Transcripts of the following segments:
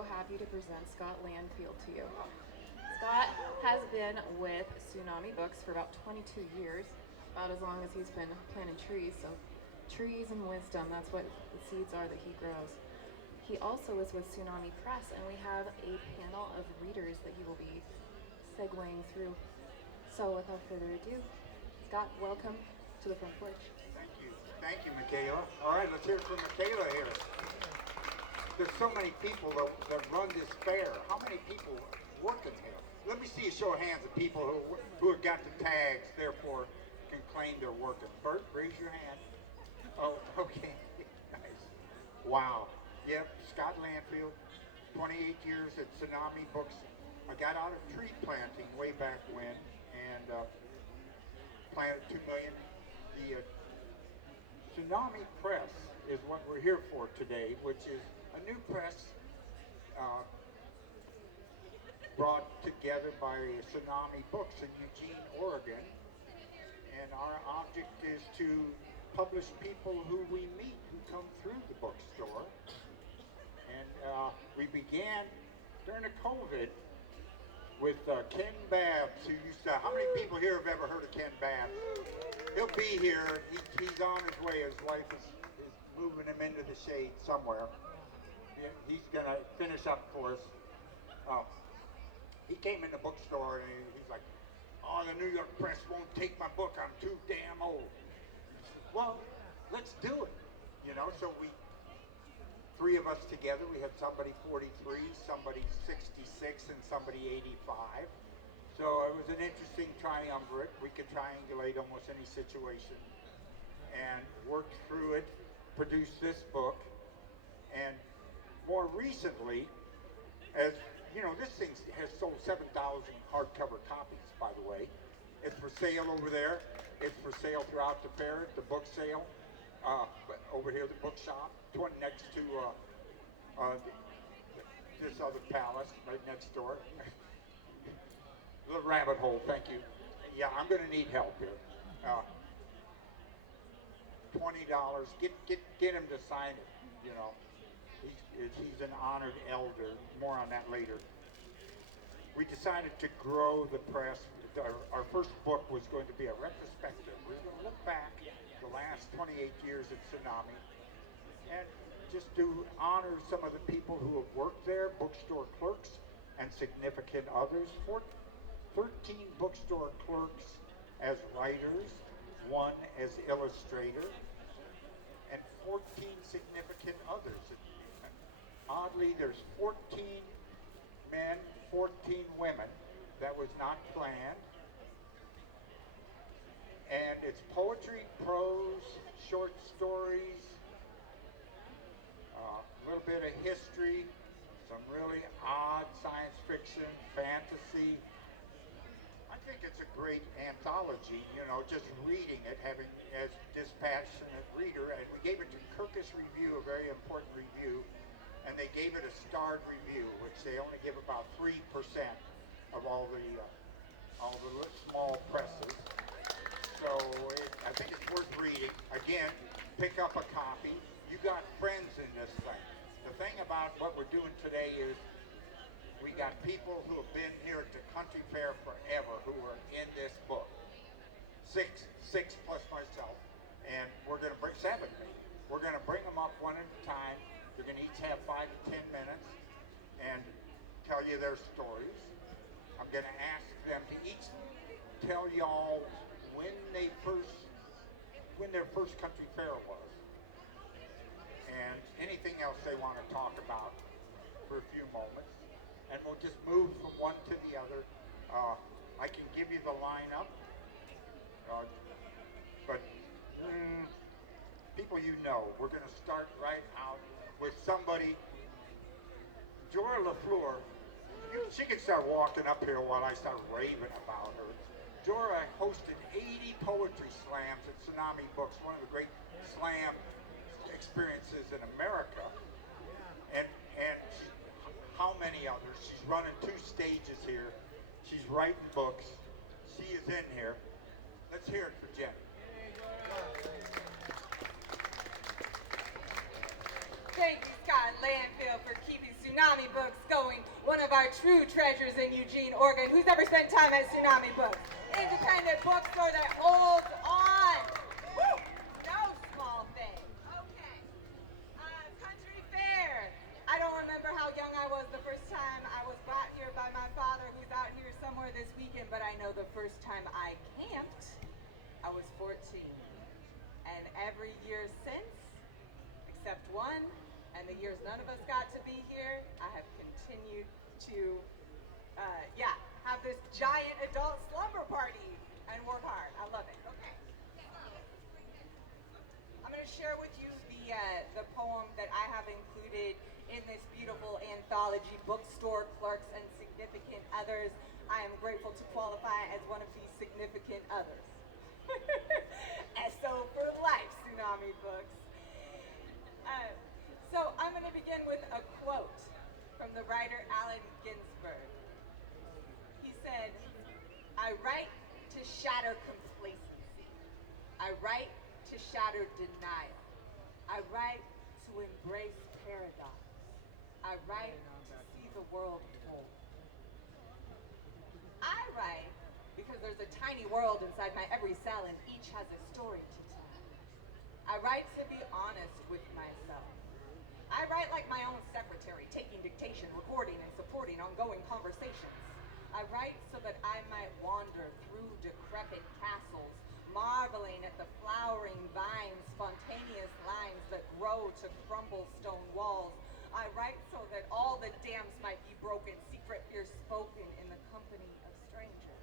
so happy to present Scott Landfield to you. Scott has been with Tsunami Books for about 22 years, about as long as he's been planting trees. So trees and wisdom, that's what the seeds are that he grows. He also is with Tsunami Press, and we have a panel of readers that he will be segueing through. So without further ado, Scott, welcome to the front porch. Thank you. Thank you, Michaela. All right, let's hear it from Michaela here. There's so many people that run this fair. How many people working here? Let me see a show of hands of people who have got the tags, therefore can claim they're working. Bert, raise your hand. Oh, okay. Nice. Wow. Yep, Scott Landfield, 28 years at Tsunami Books. I got out of tree planting way back when and planted 2 million. The Tsunami Press is what we're here for today, which is a new press brought together by Tsunami Books in Eugene, Oregon. And our object is to publish people who we meet who come through the bookstore. And we began during the COVID with Kenn Babbs, who used to, how many people here have ever heard of Kenn Babbs? He'll be here, he's on his way, his wife is moving him into the shade somewhere. He's gonna finish up for us. He came in the bookstore and he's like, oh, the New York Press won't take my book, I'm too damn old. I said, well, let's do it. You know, so three of us together, we had somebody 43, somebody 66, and somebody 85. So it was an interesting triumvirate. We could triangulate almost any situation and worked through it, produced this book. And more recently, as you know, this thing has sold 7,000 hardcover copies, by the way. It's for sale over there. It's for sale throughout the fair, the book sale. Over here, the bookshop, next to this other palace, right next door. Little rabbit hole, thank you. Yeah, I'm going to need help here. $20. Get him to sign it. You know, he's an honored elder. More on that later. We decided to grow the press. Our first book was going to be a retrospective. We were going to look back the last 28 years at Tsunami and just to honor some of the people who have worked there, bookstore clerks and significant others. 13 bookstore clerks as writers, 1 as illustrator, and 14 significant others. Oddly, there's 14 men, 14 women. That was not planned. And it's poetry, prose, short stories, a little bit of history, some really odd science fiction, fantasy. I think it's a great anthology, you know, just reading it, having as dispassionate reader. And we gave it to Kirkus Review, a very important review, and they gave it a starred review, which they only give about 3% of all the small presses. So I think it's worth reading. Again, pick up a copy. You got friends in this thing. The thing about what we're doing today is we got people who have been here at the country fair forever who are in this book. Six plus myself, and we're going to bring 7 maybe. We're going to bring them up one at a time. They're going to each have 5 to 10 minutes and tell you their stories. I'm going to ask them to each tell y'all when their first country fair was, and anything else they want to talk about for a few moments, and we'll just move from one to the other. I can give you the lineup, but people you know. We're going to start right out with somebody, Jorah Lafleur. She can start walking up here while I start raving about her. Jorah hosted 80 poetry slams at Tsunami Books, one of the great slam experiences in America. And how many others? She's running 2 stages here. She's writing books. She is in here. Let's hear it for Jenny. Thank you, Scott Landfield for keeping Tsunami Books going, one of our true treasures in Eugene, Oregon. Who's ever spent time at Tsunami Books? Independent bookstore that holds on. Woo! No small thing. Okay. Country Fair. I don't remember how young I was the first time I was brought here by my father, who's out here somewhere this weekend, but I know the first time I camped, I was 14. And every year since, except one, and the years none of us got to be here, I have continued to, have this giant adult slumber party and work hard. I love it. Okay. I'm going to share with you the poem that I have included in this beautiful anthology, Bookstore, Clerks, and Significant Others. I am grateful to qualify as one of these significant others. SO for life, Tsunami Books. So I'm going to begin with a quote from the writer Allen Ginsberg. He said, "I write to shatter complacency. I write to shatter denial. I write to embrace paradox. I write to see the world whole. I write because there's a tiny world inside my every cell and each has a story to tell. I write to be honest with myself. I write like my own secretary, taking dictation, recording, and supporting ongoing conversations. I write so that I might wander through decrepit castles, marveling at the flowering vines, spontaneous lines that grow to crumble stone walls. I write so that all the dams might be broken, secret fears spoken in the company of strangers.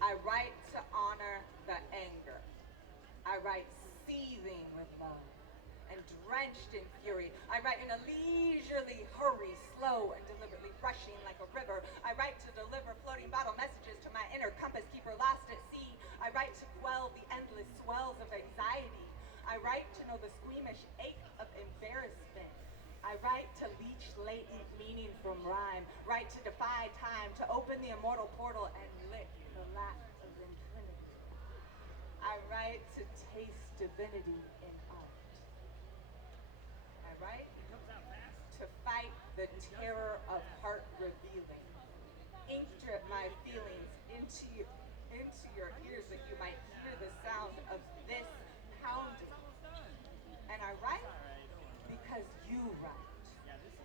I write to honor the anger. I write seething with love and drenched in fury. I write in a leisurely hurry, slow and deliberately rushing like a river. I write to deliver floating bottle messages to my inner compass keeper lost at sea. I write to quell the endless swells of anxiety. I write to know the squeamish ache of embarrassment. I write to leech latent meaning from rhyme. Write to defy time, to open the immortal portal and lick the lap of infinity. I write to taste divinity in art. I write to fight the terror of heart revealing. Ink drip my feelings into your ears that you might hear the sound of this pounding. And I write because you write.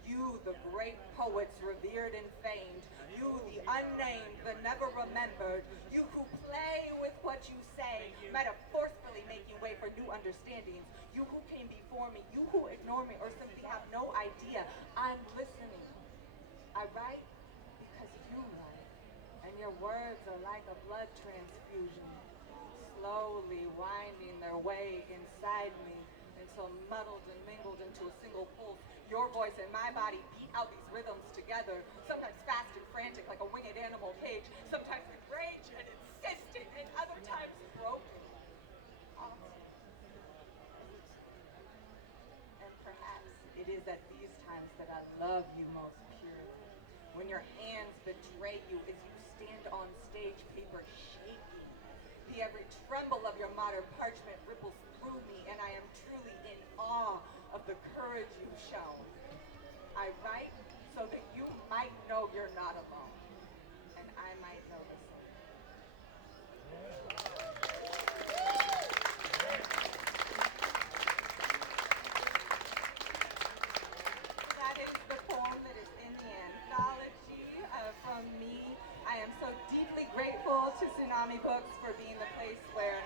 You, the great poets revered and famed. You, the unnamed, the never remembered. You who play with what you say, metaphorically making way for new understandings. You who came before me. You who ignore me or simply have no idea. I'm listening. I write because you write. And your words are like a blood transfusion, slowly winding their way inside me until muddled and mingled into a single pulse. Your voice and my body beat out these rhythms together, sometimes fast and frantic like a winged animal cage, sometimes with rage and insistent, and other times broken. And perhaps it is at these times that I love you most purely. When your hands betray you as you stand on stage, paper shaking. The every tremble of your modern parchment ripples through me, and I am truly in awe of the courage you've shown. I write so that you might know you're not alone, and I might know the same. That is the poem that is in the anthology from me. I am so deeply grateful to Tsunami Books for being the place where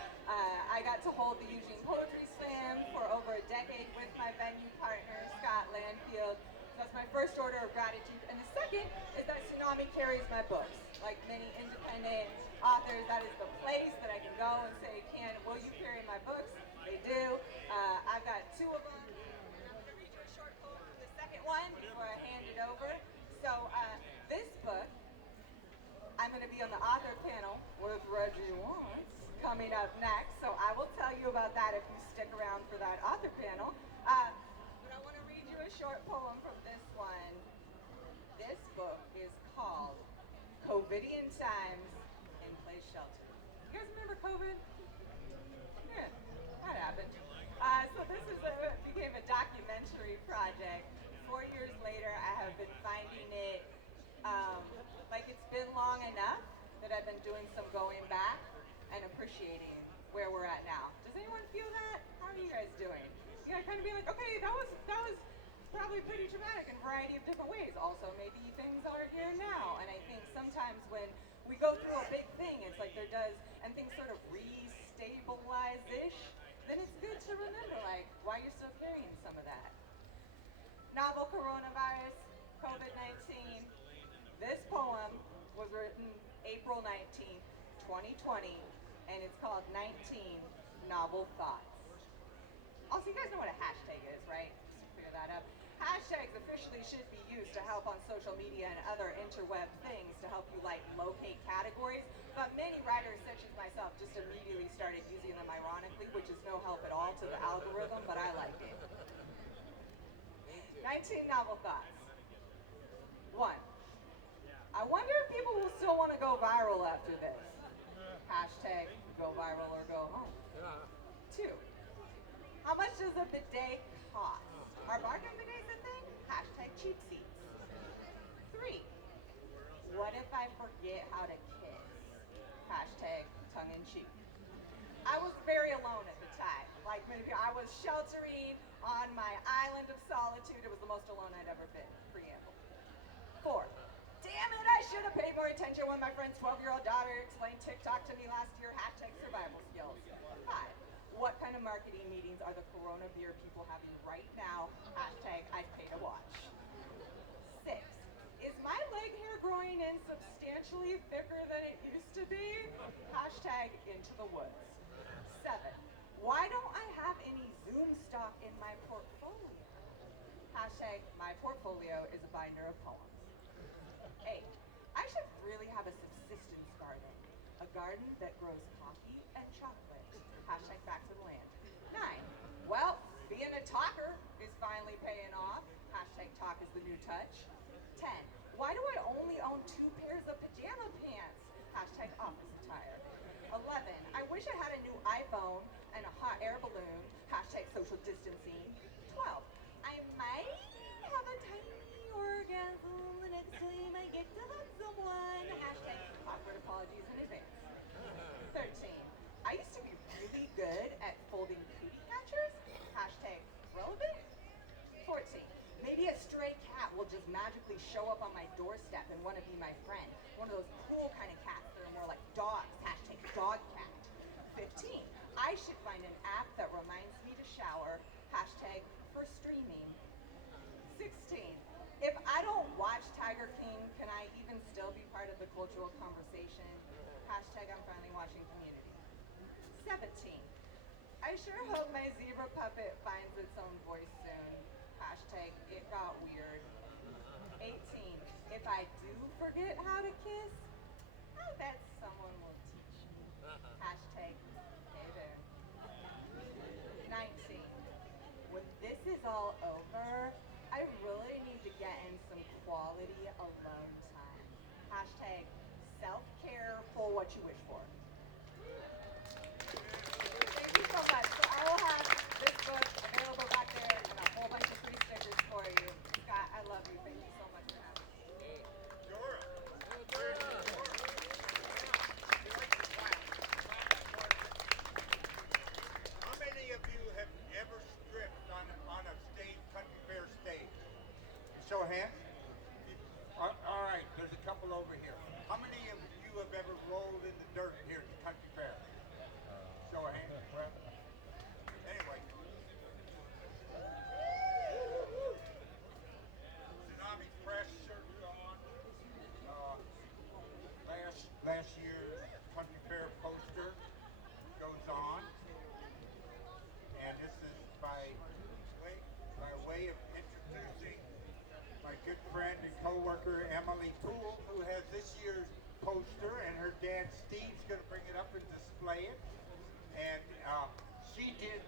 I got to hold the Eugene Poetry Slam for over a decade with my venue partner, Scott Landfield. So that's my first order of gratitude. And the second is that Tsunami carries my books. Like many independent authors, that is the place that I can go and say, will you carry my books? They do. I've got two of them. I'm going to read you a short poem from the second one before I hand it over. So this book, I'm going to be on the author panel with Reggie Wants coming up next, so I will tell you about that if you stick around for that author panel. But I want to read you a short poem from this one. This book is called COVIDian Times in Place Shelter. You guys remember COVID? Yeah, that happened. So this became a documentary project I've been doing some going back and appreciating where we're at now. Does anyone feel that? How are you guys doing? You gotta kind of be like, okay, that was probably pretty traumatic in a variety of different ways. Also, maybe things are here now. And I think sometimes when we go through a big thing, it's like there does, and things sort of re-stabilize-ish, then it's good to remember, like, why you're still carrying some of that. Novel Coronavirus, COVID-19. This poem was written April 19th, 2020, and it's called 19 Novel Thoughts. Also, you guys know what a hashtag is, right? Just clear that up. Hashtags officially should be used to help on social media and other interweb things to help you like locate categories, but many writers such as myself just immediately started using them ironically, which is no help at all to the algorithm, but I liked it. 19 novel thoughts. 1. I wonder if people will still want to go viral after this. Hashtag go viral or go home. 2. How much does a bidet cost? Are bargain bidets a thing? Hashtag cheap seats. 3. What if I forget how to kiss? Hashtag tongue in cheek. I was very alone at the time. Like many people, I was sheltering on my island of solitude. It was the most alone I'd ever been. Preamble. 4. Damn it, I should have paid more attention when my friend's 12-year-old daughter explained TikTok to me last year. Hashtag survival skills. 5. What kind of marketing meetings are the Corona beer people having right now? Hashtag I'd pay to watch. 6. Is my leg hair growing in substantially thicker than it used to be? Hashtag into the woods. 7. Why don't I have any Zoom stock in my portfolio? Hashtag my portfolio is a binder of poems. 8. I should really have a subsistence garden. A garden that grows coffee and chocolate. Hashtag back to the land. 9. Well, being a talker is finally paying off. Hashtag talk is the new touch. 10. Why do I only own 2 pairs of pajama pants? Hashtag office attire. 11. I wish I had a new iPhone and a hot air balloon. Hashtag social distancing. 12. I might have a tiny orgasm the next time I get to hug someone. Hashtag awkward apologies in advance. 13. I used to be really good at folding cootie catchers. Hashtag relevant. 14. Maybe a stray cat will just magically show up on my doorstep and want to be my friend. One of those cool kind of cats that are more like dogs. Hashtag dog cat. 15. I should find an app that reminds me to shower. Hashtag for streaming. 16. If I don't watch Tiger King, can I even still be part of the cultural conversation? Hashtag I'm finally watching Community. 17. I sure hope my zebra puppet finds its own voice soon. Hashtag it got weird. 18. If I do forget how to kiss, I bet someone will teach me. Hashtag hey there. 19. When this is all over, I really need to get in some quality alone time. Hashtag self-care for what you wish for. Thank you so much. So I will have this book available back there and a whole bunch of free stickers for you. Scott, I love you. Thank you so much for having me. How many of you have ever stripped on a stage, country fair stage? Show of hands. All right, there's a couple over here. How many of you have ever rolled in the dirt here at the country fair? Show of hands. Well, anyway. Tsunami Press shirt on. Last year's country fair poster goes on. And this is by way of introducing my good friend and co-worker Emily Poole, who has this year's poster, and her dad Steve's going to bring it up and display it. And she did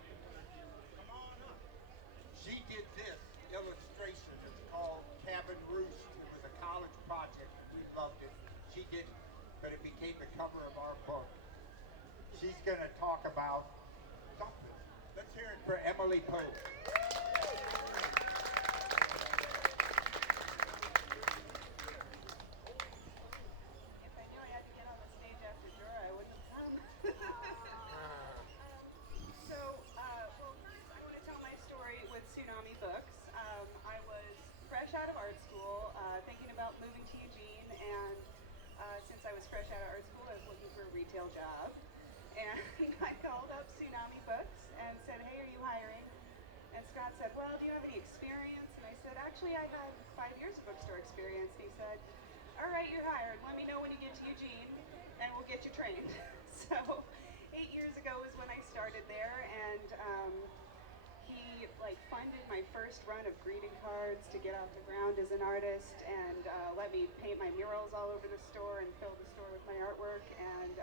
this illustration. It's called Cabin Roost. It was a college project. We loved it. She didn't, but it became the cover of our book. She's going to talk about something. Let's hear it for Emily Poole. If I knew I had to get on the stage art school, thinking about moving to Eugene, and since I was fresh out of art school, I was looking for a retail job. And I called up Tsunami Books and said, hey, are you hiring? And Scott said, well, do you have any experience? And I said, actually, I have 5 years of bookstore experience. And he said, all right, you're hired. Let me know when you get to Eugene, and we'll get you trained. So 8 years ago was when I started there, and he funded my first run of greeting cards to get off the ground as an artist, and let me paint my murals all over the store and fill the store with my artwork. And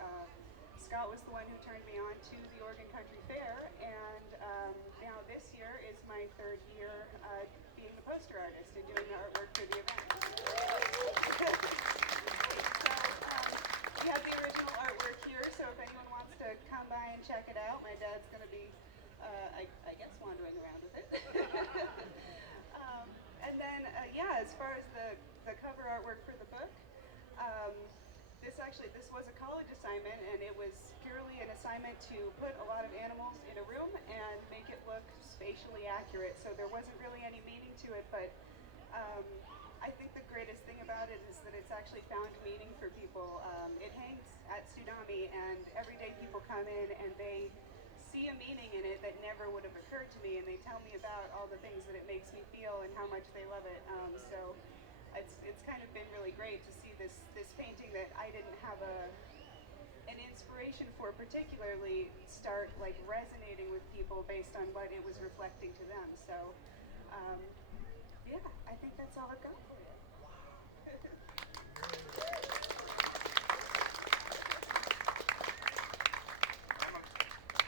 Scott was the one who turned me on to the Oregon Country Fair, and now this year is my 3rd year being the poster artist and doing the artwork for the event. So we have the original artwork here, so if anyone wants to come by and check it out, my dad's going to be, I guess, wandering around with it. And then, as far as the cover artwork for the book, this was a college assignment, and it was purely an assignment to put a lot of animals in a room and make it look spatially accurate. So there wasn't really any meaning to it, but I think the greatest thing about it is that it's actually found meaning for people. It hangs at Tsunami, and every day people come in and they see a meaning in it that never would have occurred to me, and they tell me about all the things that it makes me feel and how much they love it. So it's kind of been really great to see this painting that I didn't have an inspiration for particularly start resonating with people based on what it was reflecting to them. So I think that's all I've got for you.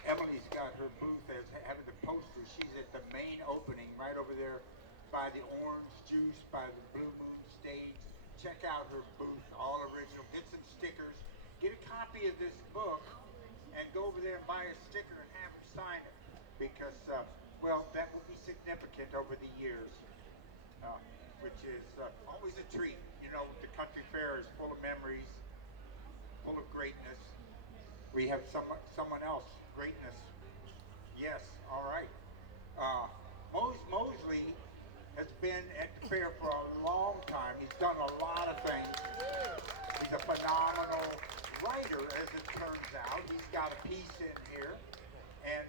Emily's got her booth as having the poster. She's at the main opening right over there by the orange juice, by the Blue Moon stage. Check out her booth, all original. Get some stickers. Get a copy of this book and go over there and buy a sticker and have her sign it. Because, that will be significant over the years, which is always a treat. You know, the country fair is full of memories, full of greatness. We have someone else. Greatness. Yes, all right. Mose Mosley has been at the fair for a long time. He's done a lot of things. He's a phenomenal writer, as it turns out. He's got a piece in here, and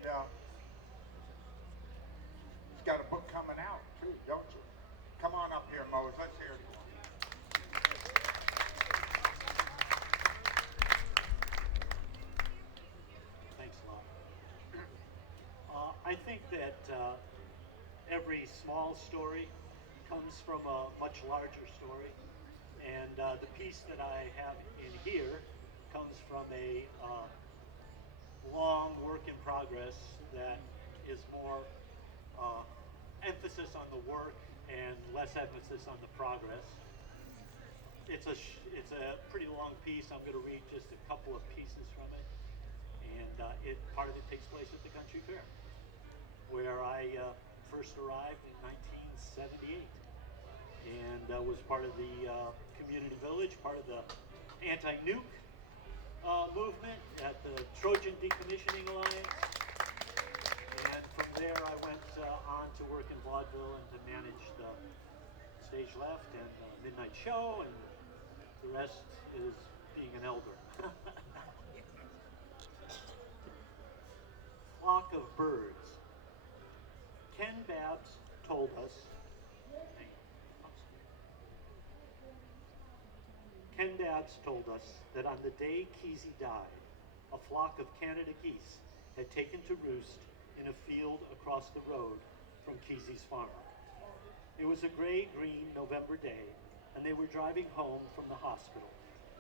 he's got a book coming out, too, don't you? Come on up here, Mose. Let's hear it. Thanks a lot. I think that every small story comes from a much larger story, and the piece that I have in here comes from a long work in progress that is more emphasis on the work and less emphasis on the progress. It's a pretty long piece. I'm going to read just a couple of pieces from it, and part of it takes place at the Country Fair, where I first arrived in 1978, and was part of the community village, part of the anti-nuke movement at the Trojan Decommissioning Alliance. And from there I went on to work in vaudeville and to manage the Stage Left and the Midnight Show, and the rest is being an elder. Flock of birds. Kenn Babbs told us, that on the day Kesey died, a flock of Canada geese had taken to roost in a field across the road from Kesey's farm. It was a gray-green November day, and they were driving home from the hospital,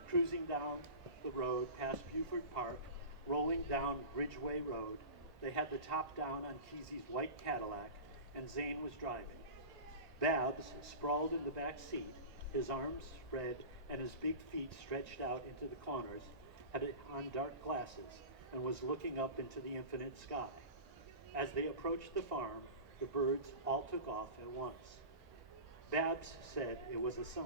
cruising down the road past Buford Park, rolling down Ridgeway Road. They had the top down on Kesey's white Cadillac, and Zane was driving. Babbs, sprawled in the back seat, his arms spread and his big feet stretched out into the corners, had on dark glasses, and was looking up into the infinite sky. As they approached the farm, the birds all took off at once. Babbs said it was a sign.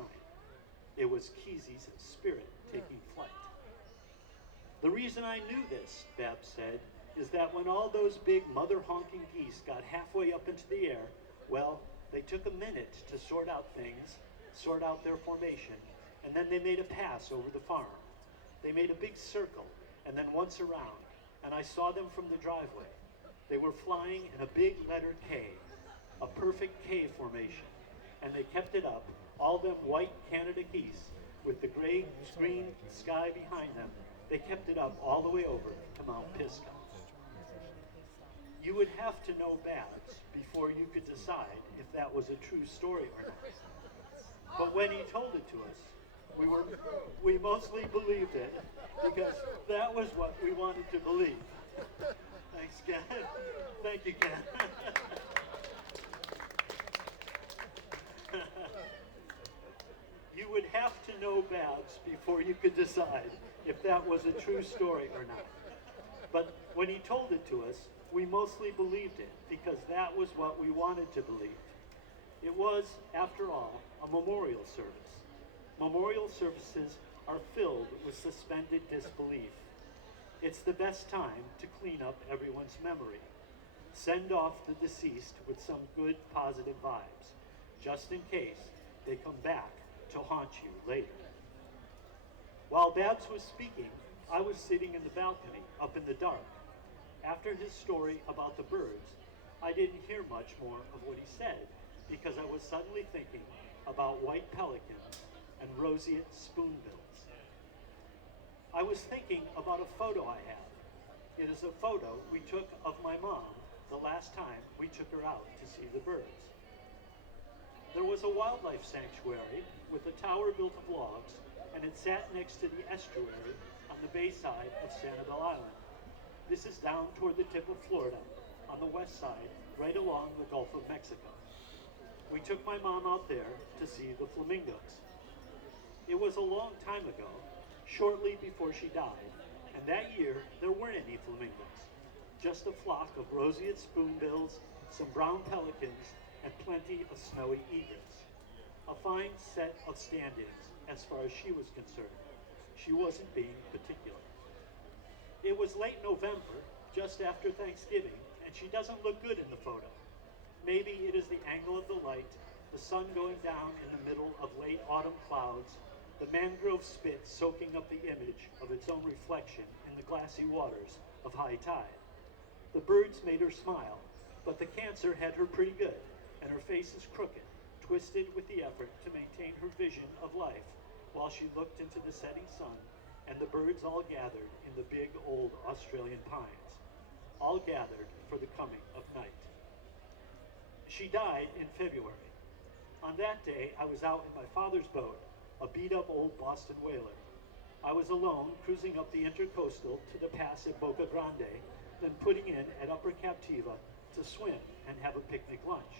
It was Kesey's spirit taking flight. The reason I knew this, Babbs said, is that when all those big mother-honking geese got halfway up into the air, well, They took a minute to sort out things, sort out their formation, and then they made a pass over the farm. They made a big circle, and then once around, and I saw them from the driveway. They were flying in a big letter K, a perfect K formation, and they kept it up, all them white Canada geese, with the gray green sky behind them. They kept it up all the way over to Mount Pisgah. You would have to know Babbs before you could decide if that was a true story or not. But when he told it to us, we mostly believed it because that was what we wanted to believe. Thanks, Ken. Thank you, Ken. You would have to know Babbs before you could decide if that was a true story or not. But when he told it to us, we mostly believed it because that was what we wanted to believe. It was, after all, a memorial service. Memorial services are filled with suspended disbelief. It's the best time to clean up everyone's memory. Send off the deceased with some good, positive vibes, just in case they come back to haunt you later. While Babbs was speaking, I was sitting in the balcony, up in the dark. After his story about the birds, I didn't hear much more of what he said because I was suddenly thinking about white pelicans and roseate spoonbills. I was thinking about a photo I have. It is a photo we took of my mom the last time we took her out to see the birds. There was a wildlife sanctuary with a tower built of logs, and it sat next to the estuary on the bay side of Sanibel Island. This is down toward the tip of Florida, on the west side, right along the Gulf of Mexico. We took my mom out there to see the flamingos. It was a long time ago, shortly before she died, and that year there weren't any flamingos, just a flock of roseate spoonbills, some brown pelicans, and plenty of snowy egrets. A fine set of stand-ins as far as she was concerned. She wasn't being particular. It was late November, just after Thanksgiving, and she doesn't look good in the photo. Maybe it is the angle of the light, the sun going down in the middle of late autumn clouds, the mangrove spit soaking up the image of its own reflection in the glassy waters of high tide. The birds made her smile, but the cancer had her pretty good, and her face is crooked, twisted with the effort to maintain her vision of life while she looked into the setting sun and the birds all gathered in the big old Australian pines, all gathered for the coming of night. She died in February. On that day, I was out in my father's boat, a beat-up old Boston whaler. I was alone, cruising up the intercoastal to the pass at Boca Grande, then putting in at Upper Captiva to swim and have a picnic lunch.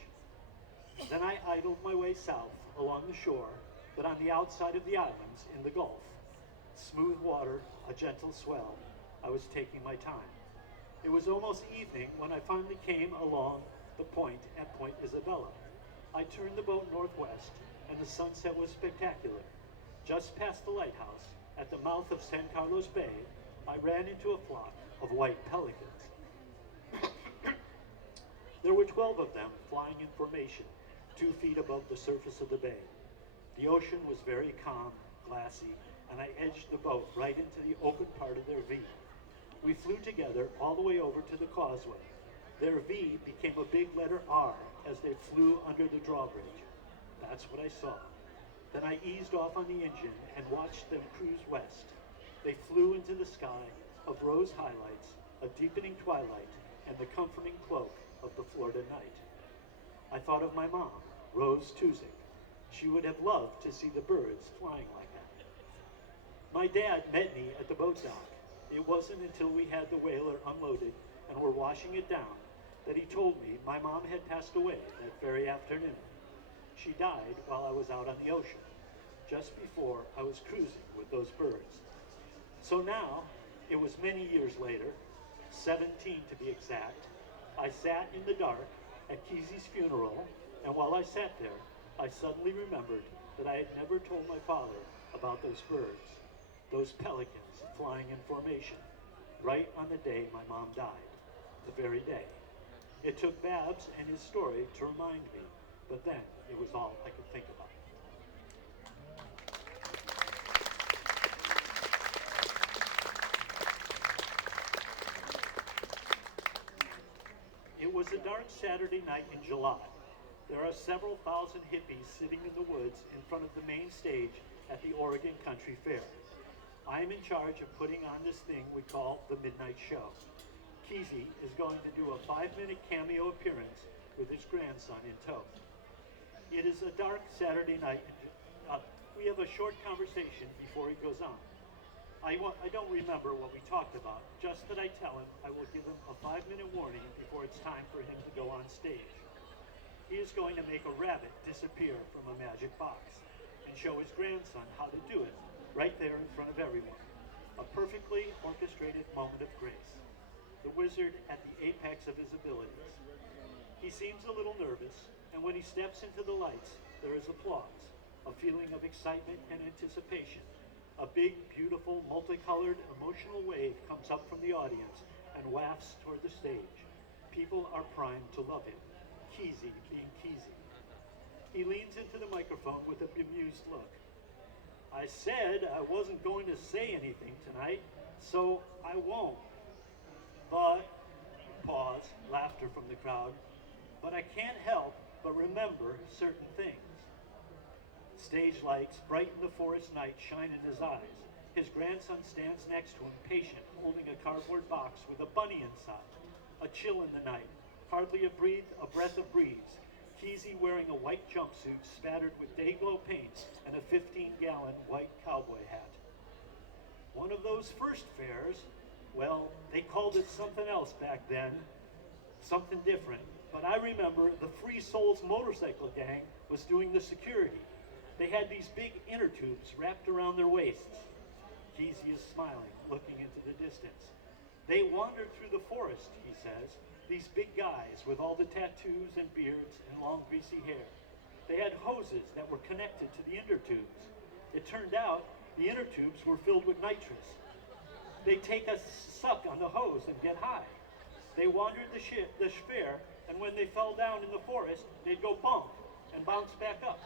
Then I idled my way south along the shore, but on the outside of the islands in the Gulf. Smooth water, a gentle swell. I was taking my time. It was almost evening when I finally came along the point at Point Isabella. I turned the boat northwest, and the sunset was spectacular. Just past the lighthouse, at the mouth of San Carlos Bay, I ran into a flock of white pelicans. There were 12 of them flying in formation, 2 feet above the surface of the bay. The ocean was very calm, glassy, and I edged the boat right into the open part of their V. We flew together all the way over to the causeway. Their V became a big letter R as they flew under the drawbridge. That's what I saw. Then I eased off on the engine and watched them cruise west. They flew into the sky of rose highlights, a deepening twilight, and the comforting cloak of the Florida night. I thought of my mom, Rose Tuzik. She would have loved to see the birds flying like that. My dad met me at the boat dock. It wasn't until we had the whaler unloaded and were washing it down that he told me my mom had passed away that very afternoon. She died while I was out on the ocean, just before I was cruising with those birds. So now, it was many years later, 17 to be exact, I sat in the dark at Kesey's funeral, and while I sat there, I suddenly remembered that I had never told my father about those birds, those pelicans flying in formation, right on the day my mom died, the very day. It took Babbs and his story to remind me but then it was all I could think about. It was a dark Saturday night in July. There are several thousand hippies sitting in the woods in front of the main stage at the Oregon Country Fair. I am in charge of putting on this thing we call the Midnight Show. Keezy is going to do a 5-minute cameo appearance with his grandson in tow. It is a dark Saturday night. We have a short conversation before he goes on. I don't remember what we talked about, just that I tell him I will give him a 5-minute warning before it's time for him to go on stage. He is going to make a rabbit disappear from a magic box and show his grandson how to do it right there in front of everyone. A perfectly orchestrated moment of grace. The wizard at the apex of his abilities. He seems a little nervous, and when he steps into the lights, there is applause, a feeling of excitement and anticipation. A big, beautiful, multicolored, emotional wave comes up from the audience and wafts toward the stage. People are primed to love him, Keezy being Keezy. He leans into the microphone with a bemused look. I said I wasn't going to say anything tonight, so I won't. But, pause, laughter from the crowd, but I can't help but remember certain things. Stage lights brighten the forest night, shine in his eyes. His grandson stands next to him, patient, holding a cardboard box with a bunny inside. A chill in the night, hardly a breath of breeze. Keezy wearing a white jumpsuit spattered with day-glow paint and a 15-gallon white cowboy hat. One of those first fairs, well, they called it something else back then, something different. But I remember the Free Souls motorcycle gang was doing the security. They had these big inner tubes wrapped around their waists. Keezy is smiling, looking into the distance. They wandered through the forest, he says, these big guys with all the tattoos and beards and long greasy hair. They had hoses that were connected to the inner tubes. It turned out the inner tubes were filled with nitrous. They'd take a suck on the hose and get high. They wandered the fair, and when they fell down in the forest, they'd go bump and bounce back up.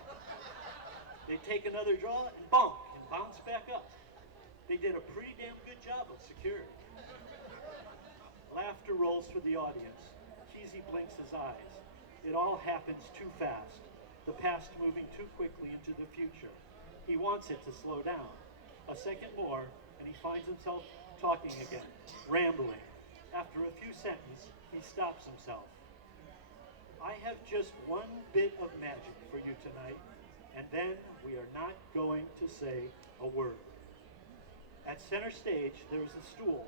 They'd take another draw and bump and bounce back up. They did a pretty damn good job of security. Laughter rolls through the audience. Keezy blinks his eyes. It all happens too fast, the past moving too quickly into the future. He wants it to slow down. A second more, and he finds himself talking again, rambling. After a few sentences, he stops himself. I have just one bit of magic for you tonight, and then we are not going to say a word. At center stage, there is a stool.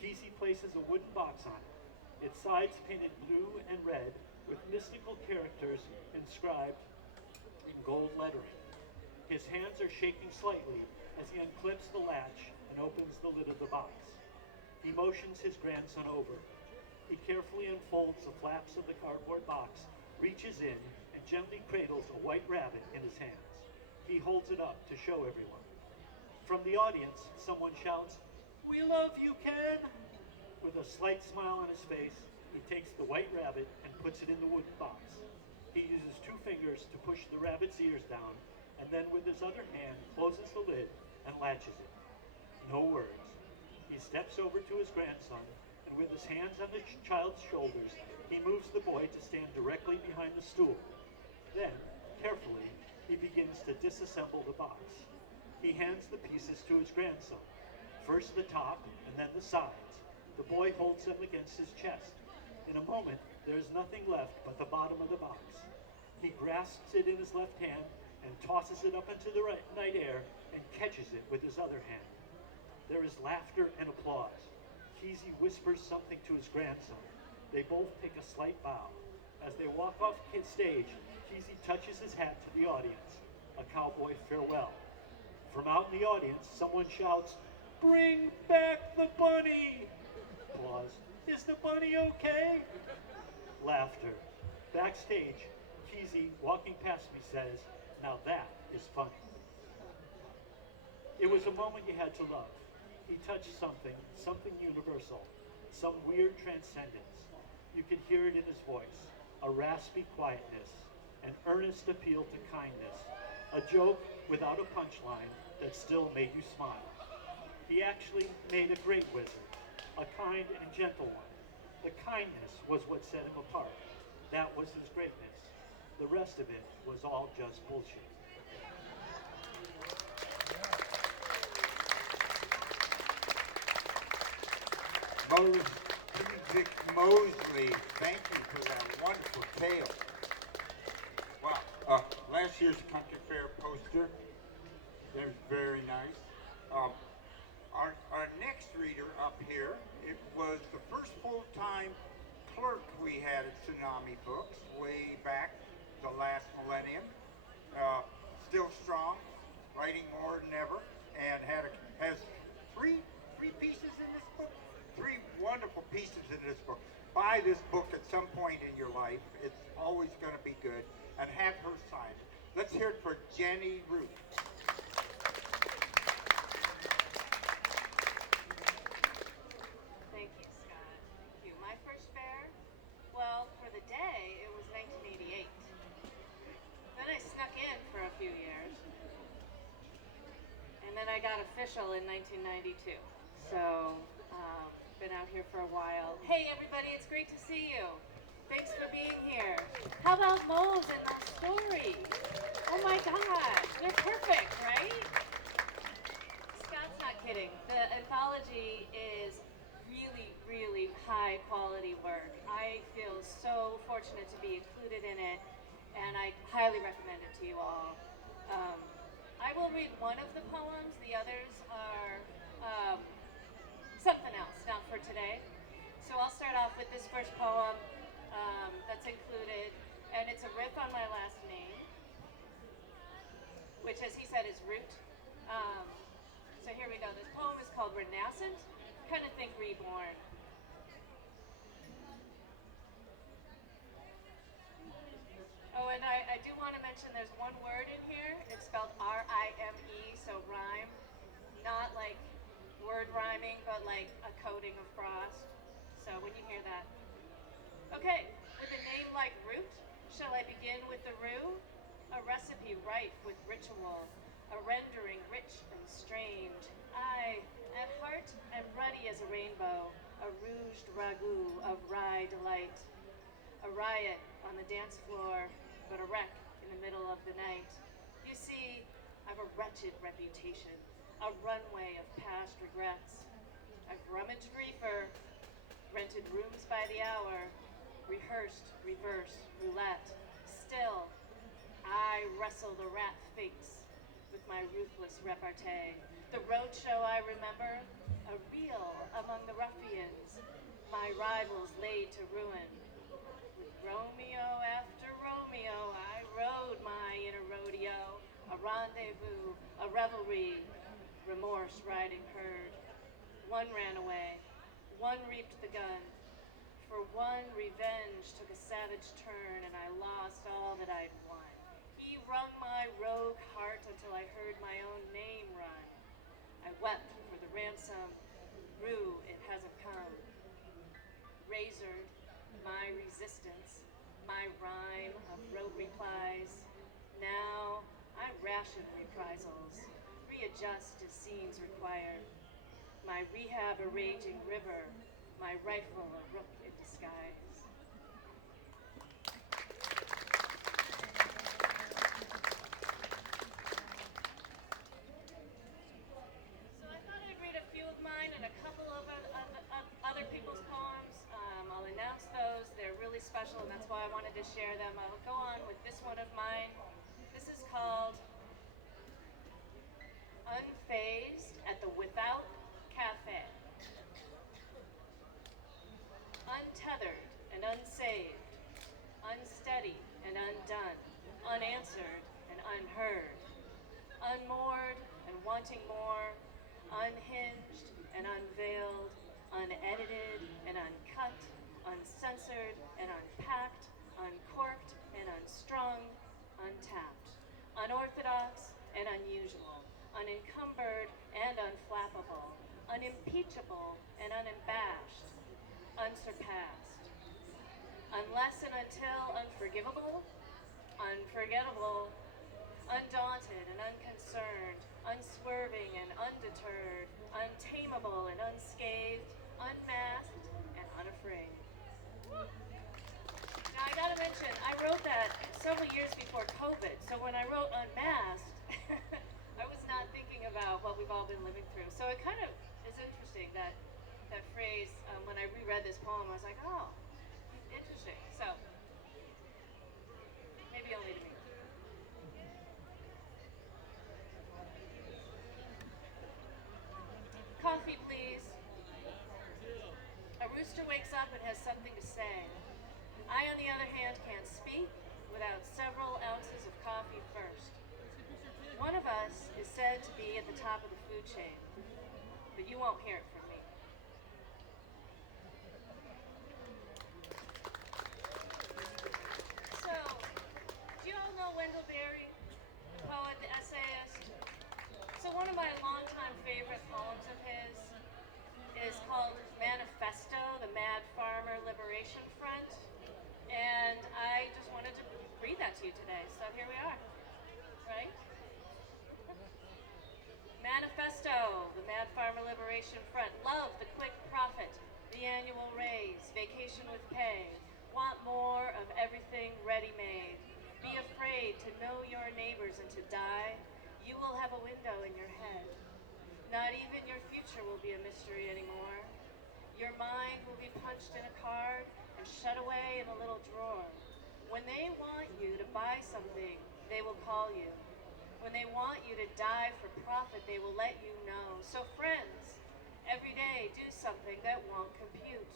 Keezy places a wooden box on it. Its sides painted blue and red with mystical characters inscribed in gold lettering. His hands are shaking slightly as he unclips the latch and opens the lid of the box. He motions his grandson over. He carefully unfolds the flaps of the cardboard box, reaches in, and gently cradles a white rabbit in his hands. He holds it up to show everyone. From the audience, someone shouts, "We love you, Ken!" With a slight smile on his face, he takes the white rabbit and puts it in the wooden box. He uses 2 fingers to push the rabbit's ears down, and then with his other hand closes the lid and latches it. No words. He steps over to his grandson, and with his hands on the child's shoulders, he moves the boy to stand directly behind the stool. Then, carefully, he begins to disassemble the box. He hands the pieces to his grandson. First the top, and then the sides. The boy holds them against his chest. In a moment, there is nothing left but the bottom of the box. He grasps it in his left hand and tosses it up into the night air and catches it with his other hand. There is laughter and applause. Keezy whispers something to his grandson. They both take a slight bow. As they walk off stage, Keezy touches his hat to the audience. A cowboy farewell. From out in the audience, someone shouts, "Bring back the bunny!" Applause. "Is the bunny okay?" Laughter. Backstage, Keezy, walking past me, says, "Now that is funny." It was a moment you had to love. He touched something universal, some weird transcendence. You could hear it in his voice, a raspy quietness, an earnest appeal to kindness, a joke without a punchline that still made you smile. He actually made a great wizard, a kind and gentle one. The kindness was what set him apart. That was his greatness. The rest of it was all just bullshit. Mose Mosley, thank you for that wonderful tale. Wow, last year's Country Fair poster, that was very nice. Our next reader up here, it was the first full-time clerk we had at Tsunami Books way back the last millennium. Still strong, writing more than ever, and has three pieces in this book. Three wonderful pieces in this book. Buy this book at some point in your life. It's always going to be good. And have her sign it. Let's hear it for Jenny Root. Thank you, Scott. Thank you. My first fair? Well, for the day, it was 1988. Then I snuck in for a few years. And then I got official in 1992. So, been out here for a while. Hey everybody, it's great to see you. Thanks for being here. How about Mose and those stories? Oh my gosh, they're perfect, right? Scott's not kidding. The anthology is really, really high quality work. I feel so fortunate to be included in it, and I highly recommend it to you all. I will read one of the poems. The others are something else, not for today. So I'll start off with this first poem that's included, and it's a riff on my last name, which, as he said, is Root. So here we go. This poem is called Renascent. Kind of think reborn. Oh, and I do want to mention there's one word in here. It's spelled R-I-M-E, so rhyme. Not like word rhyming, but like a coating of frost. So when you hear that. Okay, with a name like Root, shall I begin with the roux? A recipe rife with ritual, a rendering rich and strange. I, at heart, am ruddy as a rainbow, a rouged ragout of rye delight. A riot on the dance floor, but a wreck in the middle of the night. You see, I've a wretched reputation, a runway of past regrets. I've rummaged reefer, rented rooms by the hour, rehearsed, reverse, roulette. Still, I wrestle the rat fakes with my ruthless repartee. The roadshow I remember, a reel among the ruffians, my rivals laid to ruin. With Romeo after Romeo, I rode my inner rodeo, a rendezvous, a revelry, remorse riding herd. One ran away, one reaped the gun. For one, revenge took a savage turn, and I lost all that I'd won. He wrung my rogue heart until I heard my own name run. I wept for the ransom, rue it hasn't come. Razored, my resistance, my rhyme of rote replies. Now I ration reprisals, readjust as scenes require. My rehab a raging river, my rifle a rook in disguise. So I thought I'd read a few of mine and a couple of other people's poems. I'll announce those. They're really special, and that's why I wanted to share them. I'll go on with this one of mine. This is called Unfazed at the Without Cafe. Untethered and unsaved, unsteady and undone, unanswered and unheard, unmoored and wanting more, unhinged and unveiled, unedited and uncut, uncensored and unpacked, uncorked and unstrung, untapped, unorthodox and unusual, unencumbered and unflappable, unimpeachable and unabashed, unsurpassed. Unless and until unforgivable, unforgettable, undaunted and unconcerned, unswerving and undeterred, untamable and unscathed, unmasked and unafraid. Now I gotta mention, I wrote that several years before COVID, so when I wrote Unmasked, I was not thinking about what we've all been living through. So it kind of is interesting that phrase, when I reread this poem, I was like, oh, interesting. So, maybe only to me. Coffee, please. A rooster wakes up and has something to say. I, on the other hand, can't speak without several ounces of coffee first. One of us is said to be at the top of the food chain, but you won't hear it from me. So, do you all know Wendell Berry, the poet, the essayist? So one of my longtime favorite poems of his is called Manifesto, the Mad Farmer Liberation Front. And I just wanted to read that to you today, so here we are, right? Manifesto, the Mad Farmer Liberation Front. Love the quick profit, the annual raise, vacation with pay. Want more of everything ready-made. Be afraid to know your neighbors and to die. You will have a window in your head. Not even your future will be a mystery anymore. Your mind will be punched in a card and shut away in a little drawer. When they want you to buy something, they will call you. When they want you to die for profit, they will let you know. So friends, every day do something that won't compute.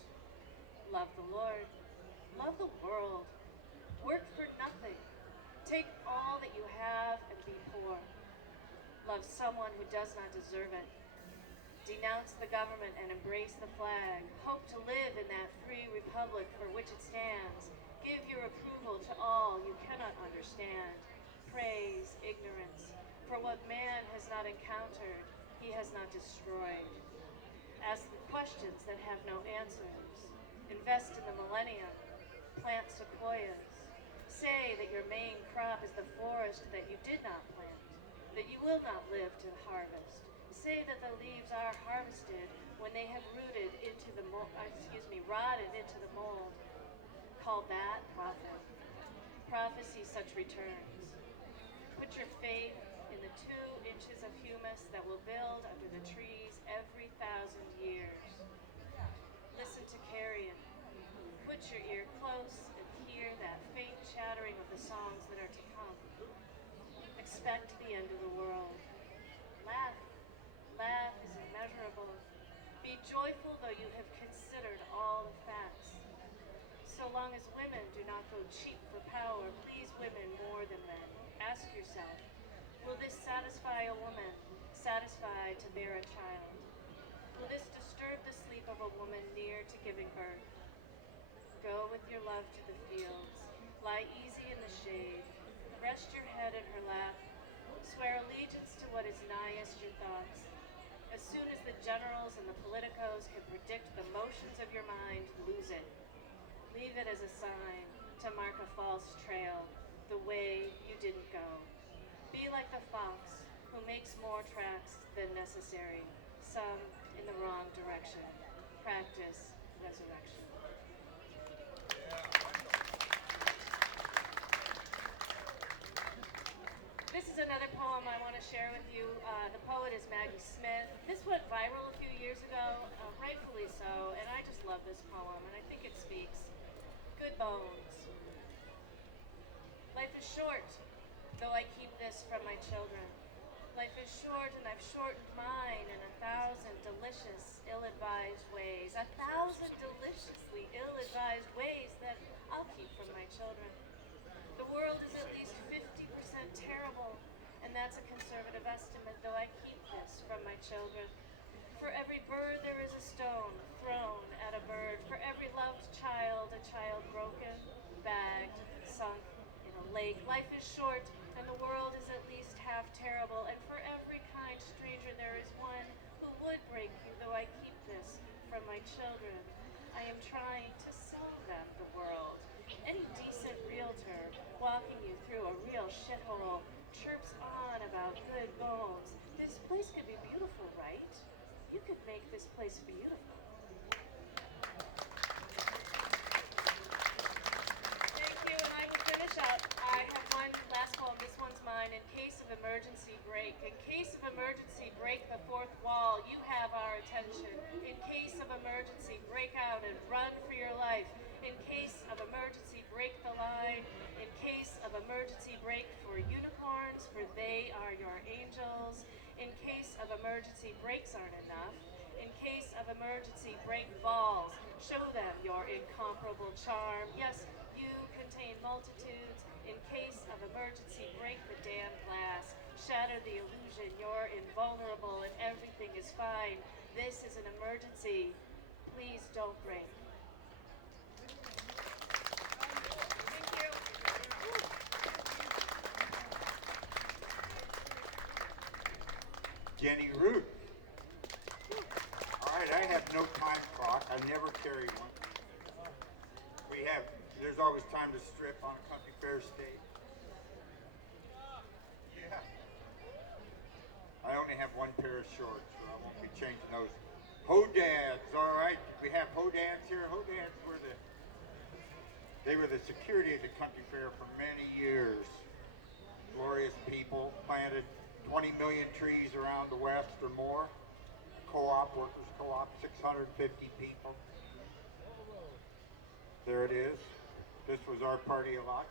Love the Lord. Love the world. Work for nothing. Take all that you have and be poor. Love someone who does not deserve it. Denounce the government and embrace the flag. Hope to live in that free republic for which it stands. Give your approval to all you cannot understand. Praise ignorance. For what man has not encountered, he has not destroyed. Ask the questions that have no answers. Invest in the millennium. Plant sequoias. Say that your main crop is the forest that you did not plant, that you will not live to harvest. Say that the leaves are harvested when they have rotted into the mold. Call that prophet. Prophecy such returns. Put your faith in the 2 inches of humus that will build under the trees every 1,000 years. Listen to carrion. Put your ear close and hear that faint chattering of the songs that are to come. Expect the end of the world. Laugh. Laugh is immeasurable. Be joyful though you have considered all the facts. So long as women do not go cheap for power, please women more than men. Ask yourself, will this satisfy a woman, satisfied to bear a child? Will this disturb the sleep of a woman near to giving birth? Go with your love to the fields. Lie easy in the shade. Rest your head in her lap. Swear allegiance to what is nighest your thoughts. As soon as the generals and the politicos can predict the motions of your mind, lose it. Leave it as a sign to mark a false trail, the way you didn't go. Be like the fox who makes more tracks than necessary, some in the wrong direction. Practice resurrection. This is another poem I want to share with you. The poet is Maggie Smith. This went viral a few years ago, rightfully so, and I just love this poem, and I think it speaks. Good bones. Life is short, though I keep this from my children. Life is short, and I've shortened mine in 1,000 delicious, ill-advised ways. 1,000 deliciously ill-advised ways that I'll keep from my children. The world is at least 50% terrible, and that's a conservative estimate, though I keep this from my children. For every bird there is a stone thrown at a bird. For every loved child, a child broken, bagged, sunk in a lake. Life is short, and the world is at least half terrible. And for every kind stranger there is one who would break you, though I keep this from my children. I am trying to sell them the world. Any decent realtor walking you through a real shithole chirps on about good bones. This place could be beautiful, right? You could make this place beautiful. Thank you, and I will finish up. I have one last poem. This one's mine. In case of emergency, break. In case of emergency, break the fourth wall. You have our attention. In case of emergency, break out and run for your life. In case of emergency, break the line. In case of emergency, break for unicorns, for they are your angels. In case of emergency, brakes aren't enough. In case of emergency, break balls. Show them your incomparable charm. Yes, you contain multitudes. In case of emergency, break the damn glass. Shatter the illusion. You're invulnerable and everything is fine. This is an emergency. Please don't break. Thank you. Jenny Root. All right, I have no time clock. I never carry one. There's always time to strip on a country fair stage. Yeah. I only have one pair of shorts, so I won't be changing those. Hodads, all right. We have Hodads here. Hodads were the security of the country fair for many years. Glorious people, planted 20 million trees around the West or more. Co-op, workers co-op, 650 people. There it is. This was our party a lot.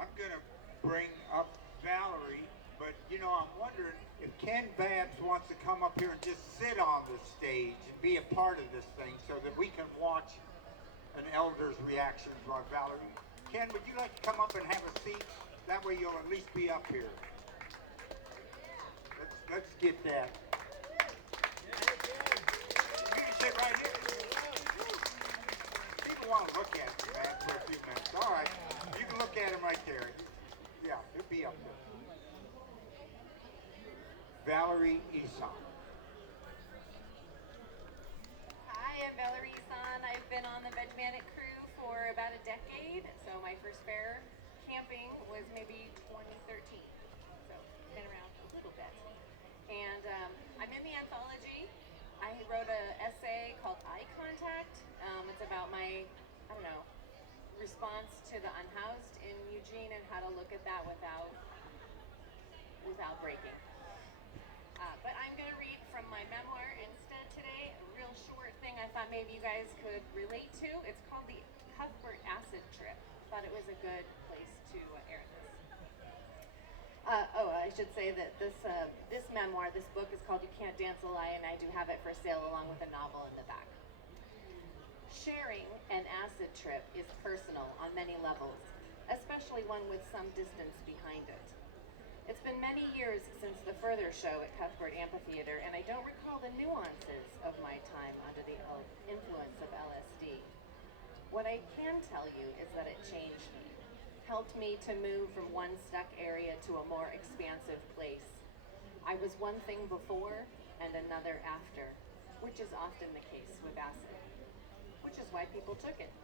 I'm gonna bring up Valerie, but I'm wondering if Kenn Babbs wants to come up here and just sit on the stage and be a part of this thing so that we can watch an elder's reactions on Valerie. Ken, would you like to come up and have a seat? That way you'll at least be up here. Let's get that. You can sit right here. People want to look at you, man, for a few minutes. All right, you can look at him right there. Yeah, he'll be up there. Valerie Isan. Hi, I'm Valerie Isan. I've been on the Vegmanic crew for about a decade. So my first fair camping was maybe 2013. So been around a little bit. And I'm in the anthology. I wrote an essay called Eye Contact. It's about my, response to the unhoused in Eugene and how to look at that without breaking. But I'm going to read from my memoir instead today, a real short thing I thought maybe you guys could relate to. It's called the Cuthbert Acid Trip. Thought it was a good place to air this. I should say that this memoir, this book is called You Can't Dance a Lie, and I do have it for sale along with a novel in the back. Sharing an acid trip is personal on many levels, especially one with some distance behind it. It's been many years since the further show at Cuthbert Amphitheater, and I don't recall the nuances of my time under the influence of LSD. What I can tell you is that it changed me, helped me to move from one stuck area to a more expansive place. I was one thing before and another after, which is often the case with acid, which is why people took it.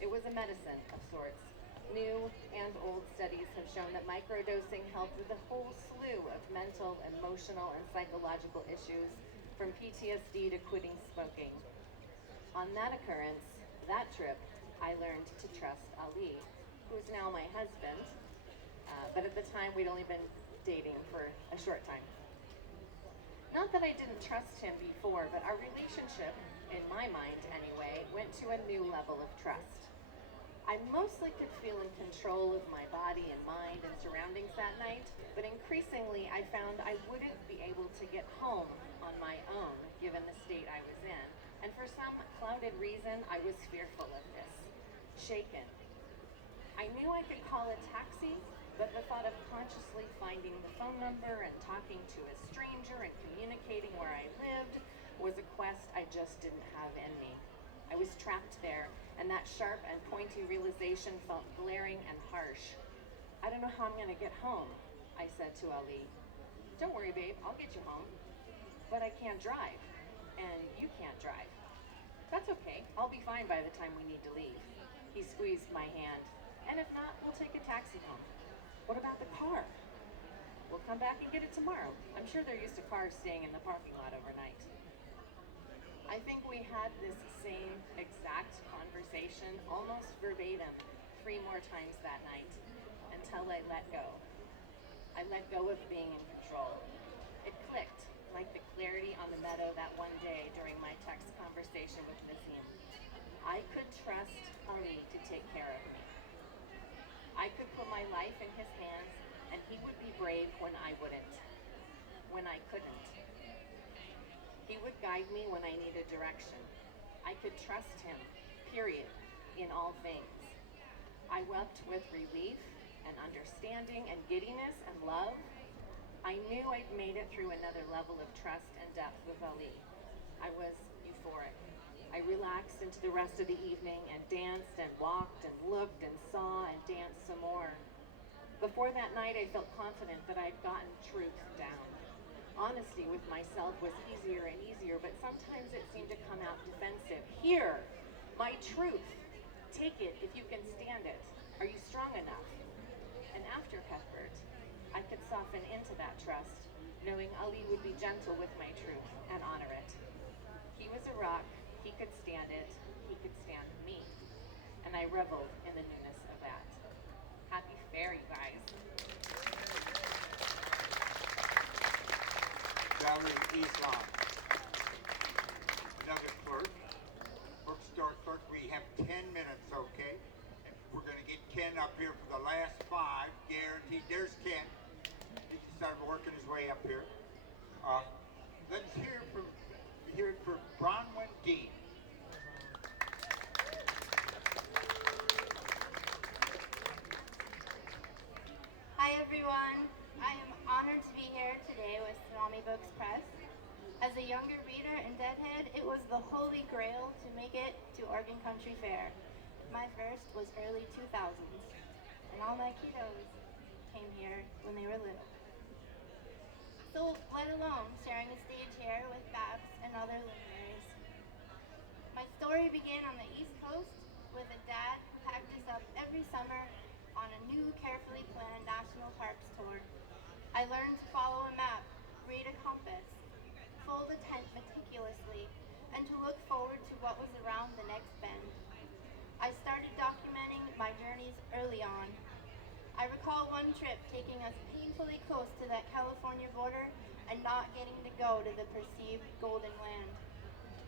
It was a medicine of sorts. New and old studies have shown that microdosing helped with a whole slew of mental, emotional, and psychological issues, from PTSD to quitting smoking. On that occurrence, that trip, I learned to trust Ali, who is now my husband, but at the time we'd only been dating for a short time. Not that I didn't trust him before, but our relationship, in my mind anyway, went to a new level of trust. I mostly could feel in control of my body and mind and surroundings that night, but increasingly I found I wouldn't be able to get home on my own given the state I was in, and for some clouded reason I was fearful of this, shaken. I knew I could call a taxi, but the thought of consciously finding the phone number and talking to a stranger and communicating where I lived was a quest I just didn't have in me. I was trapped there, and that sharp and pointy realization felt glaring and harsh. I don't know how I'm gonna get home, I said to Ali. Don't worry, babe, I'll get you home. But I can't drive, and you can't drive. That's okay, I'll be fine by the time we need to leave. He squeezed my hand. And if not, we'll take a taxi home. What about the car? We'll come back and get it tomorrow. I'm sure they're used to cars staying in the parking lot overnight. I think we had this same exact conversation, almost verbatim, 3 more times that night, until I let go. I let go of being in control. It clicked, like the clarity on the meadow that one day during my text conversation with Nazim. I could trust Ali to take care of me. I could put my life in his hands, and he would be brave when I wouldn't, when I couldn't. He would guide me when I needed direction. I could trust him, period, in all things. I wept with relief and understanding and giddiness and love. I knew I'd made it through another level of trust and depth with Ali. I was euphoric. I relaxed into the rest of the evening and danced and walked and looked and saw and danced some more. Before that night, I felt confident that I'd gotten truth down. Honesty with myself was easier and easier, but sometimes it seemed to come out defensive. Here, my truth. Take it if you can stand it. Are you strong enough? And after Cuthbert, I could soften into that trust, knowing Ali would be gentle with my truth and honor it. He was a rock. He could stand it. He could stand me. And I reveled in the newness of that. Happy fair, you guys. Valerie Islam, another clerk, bookstore clerk. We have 10 minutes, okay? And we're going to get Ken up here for the last 5, guaranteed. There's Ken. He started working his way up here. Let's hear it from Bronwyn Dean. Hi everyone, I am honored to be here today with Tsunami Press. As a younger reader and deadhead, it was the holy grail to make it to Oregon Country Fair. My first was early 2000s, and all my kiddos came here when they were little. So let alone sharing a stage here with Babbs and other luminaries. My story began on the East Coast with a dad who packed us up every summer on a new, carefully planned national parks tour. I learned to follow a map, read a compass, fold a tent meticulously, and to look forward to what was around the next bend. I started documenting my journeys early on. I recall one trip taking us painfully close to that California border and not getting to go to the perceived golden land.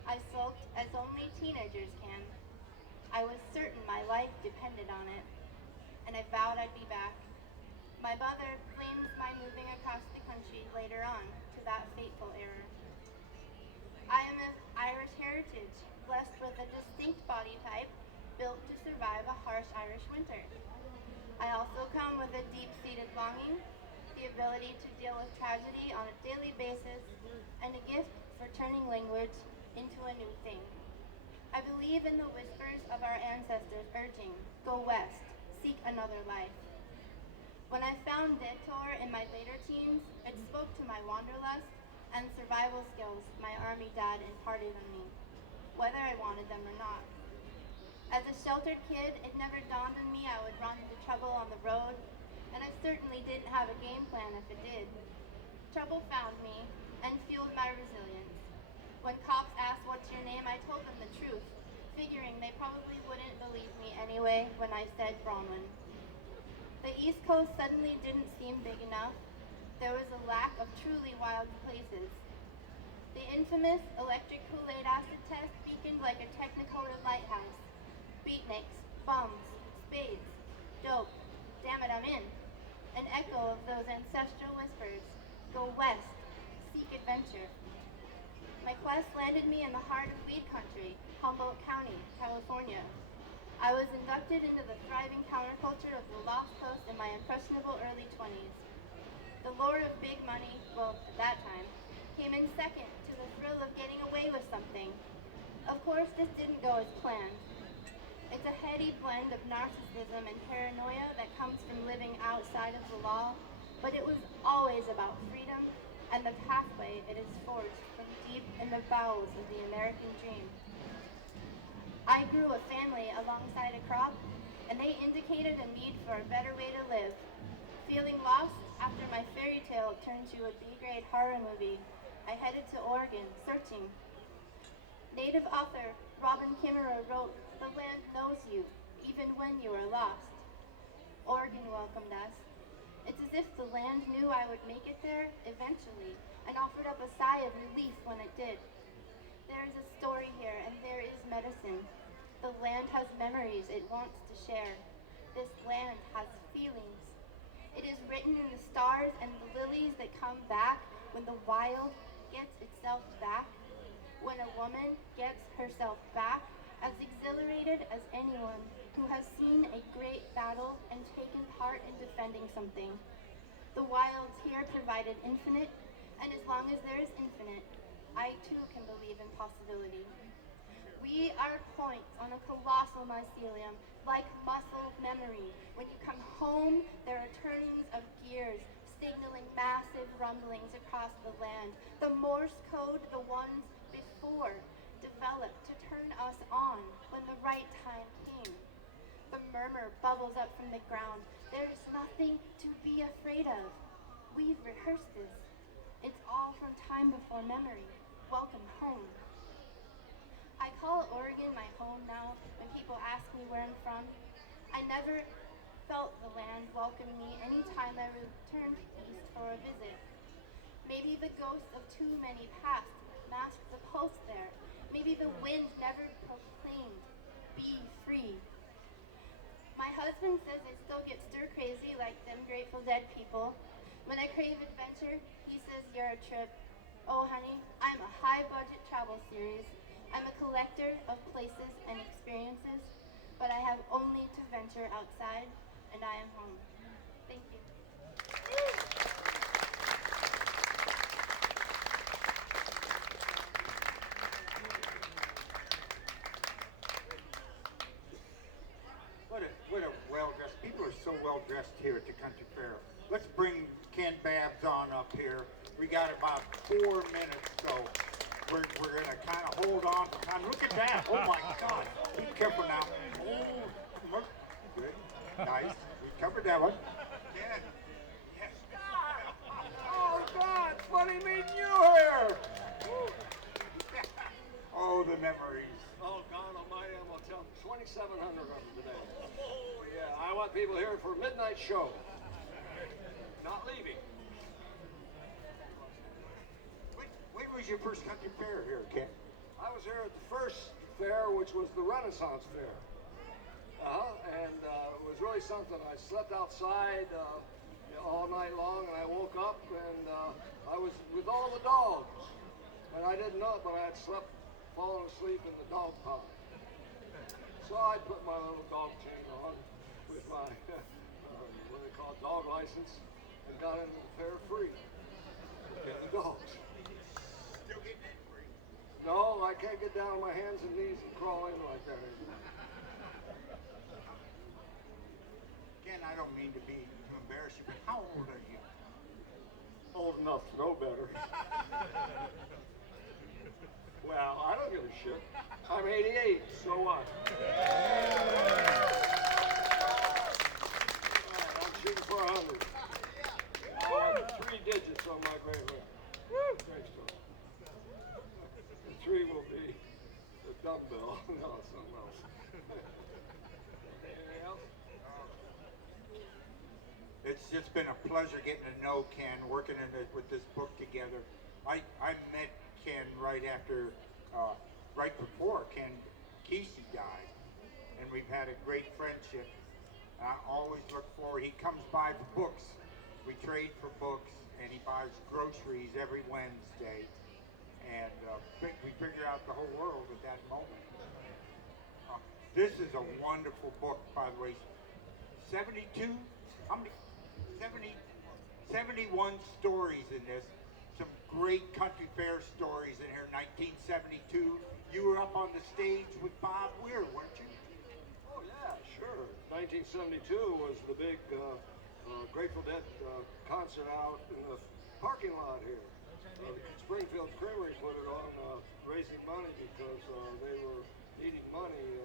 I sulked as only teenagers can. I was certain my life depended on it, and I vowed I'd be back. My mother blames my moving across the country later on to that fateful error. I am of Irish heritage, blessed with a distinct body type built to survive a harsh Irish winter. I also come with a deep-seated longing, the ability to deal with tragedy on a daily basis, and a gift for turning language into a new thing. I believe in the whispers of our ancestors urging, go west, seek another life. When I found Detour in my later teens, it spoke to my wanderlust and survival skills my army dad imparted on me, whether I wanted them or not. As a sheltered kid, it never dawned on me I would run into trouble on the road, and I certainly didn't have a game plan if it did. Trouble found me and fueled my resilience. When cops asked what's your name, I told them the truth, figuring they probably wouldn't believe me anyway when I said Bronwyn. The East Coast suddenly didn't seem big enough. There was a lack of truly wild places. The infamous electric Kool-Aid acid test beaconed like a technicolor lighthouse. Beatniks, bums, spades, dope, damn it, I'm in. An echo of those ancestral whispers. Go west, seek adventure. My quest landed me in the heart of weed country, Humboldt County, California. I was inducted into the thriving counterculture of the Lost Coast in my impressionable early 20s. The lure of big money, well, at that time, came in second to the thrill of getting away with something. Of course, this didn't go as planned. It's a heady blend of narcissism and paranoia that comes from living outside of the law, but it was always about freedom and the pathway it is forged from deep in the bowels of the American dream. I grew a family alongside a crop, and they indicated a need for a better way to live. Feeling lost after my fairy tale turned to a B-grade horror movie, I headed to Oregon, searching. Native author Robin Kimmerer wrote, "The land knows you, even when you are lost." Oregon welcomed us. It's as if the land knew I would make it there eventually, and offered up a sigh of relief when it did. There is a story here, and there is medicine. The land has memories it wants to share. This land has feelings. It is written in the stars and the lilies that come back when the wild gets itself back. When a woman gets herself back, as exhilarated as anyone who has seen a great battle and taken part in defending something. The wilds here provided infinite, and as long as there is infinite, I too can believe in possibility. We are points on a colossal mycelium, like muscle memory. When you come home, there are turnings of gears, signaling massive rumblings across the land. The Morse code the ones before developed to turn us on when the right time came. The murmur bubbles up from the ground. There is nothing to be afraid of. We've rehearsed this. It's all from time before memory. Welcome home. I call Oregon my home now when people ask me where I'm from. I never felt the land welcome me any time I returned east for a visit. Maybe the ghosts of too many past masked the pulse there. Maybe the wind never proclaimed, "Be free." My husband says I still get stir crazy like them Grateful Dead people. When I crave adventure, he says you're a trip. Oh honey, I'm a high budget travel series. I'm a collector of places and experiences, but I have only to venture outside, and I am home. Thank you. What a well-dressed, people are so well-dressed here at the Country Fair. Let's bring Kenn Babbs on up here. We got about 4 minutes, so we're gonna kind of hold on for time. Look at that, oh my God. Be careful now. Oh, good, nice. We covered that one. Ken, yes. Oh God, it's funny meeting you here. Oh, the memories. Oh, God almighty, I'm going to tell them 2,700 of them today. Oh, yeah, I want people here for a midnight show. Not leaving. When was your first country fair here, Ken? I was here at the first fair, which was the Renaissance Fair. And it was really something. I slept outside all night long, and I woke up, and I was with all the dogs. And I didn't know it, but I had fallen asleep in the dog pond. So I put my little dog chain on with my, what they call it, dog license, and got into the fair free. Get the dogs. Still getting in free. No, I can't get down on my hands and knees and crawl in like that anymore. Ken, I don't mean to embarrass you, but how old are you? Old enough to know better. Well, I don't give a shit. I'm 88, so what? I'm shooting for 100. Oh, 3 digits on my gray hair. Thanks, Tom. The 3 will be the dumbbell. No, it's something else. Anything else? It's just been a pleasure getting to know Ken, working with this book together. I met Ken right before Ken Kesey died, and we've had a great friendship. I always look forward. He comes by for books. We trade for books, and he buys groceries every Wednesday, and we figure out the whole world at that moment. This is a wonderful book, by the way. 72? How many? 71 stories in this. Some great country fair stories in here. 1972, you were up on the stage with Bob Weir, weren't you? Oh yeah, sure. 1972 was the big Grateful Dead concert out in the parking lot here. Springfield Creamery put it on, raising money because they were needing money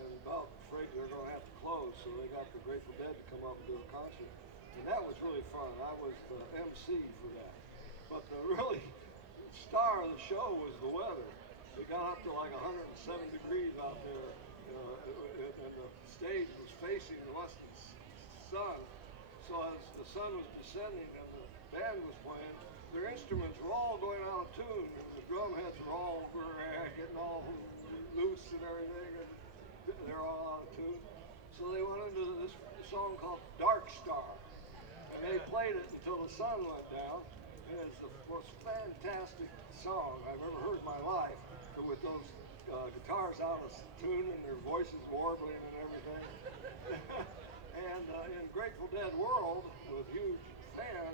and about afraid they're going to have to close, so they got the Grateful Dead to come up and do a concert. And that was really fun. I was the MC for that. But the really star of the show was the weather. It got up to like 107 degrees out there, and the stage was facing the western sun. So as the sun was descending and the band was playing, their instruments were all going out of tune, and the drum heads were all getting all loose and everything, and they're all out of tune. So they went into this song called Dark Star, and they played it until the sun went down, and it's the most fantastic song I've ever heard in my life, with those guitars out of tune and their voices warbling and everything. And in Grateful Dead world, with huge fan,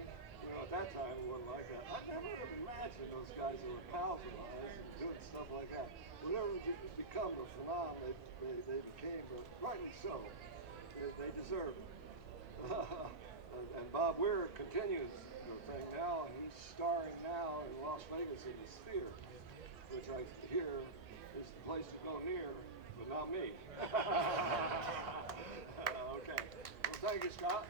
at that time it wasn't like that. I never would have imagined those guys that were pals of mine doing stuff like that. Whatever it become the phenomenon they became, but rightly so. They deserve it. And Bob Weir continues the thing now, and he's starring now in Las Vegas in the Sphere, which I hear is the place to go near, but not me. Okay. Well, thank you, Scott.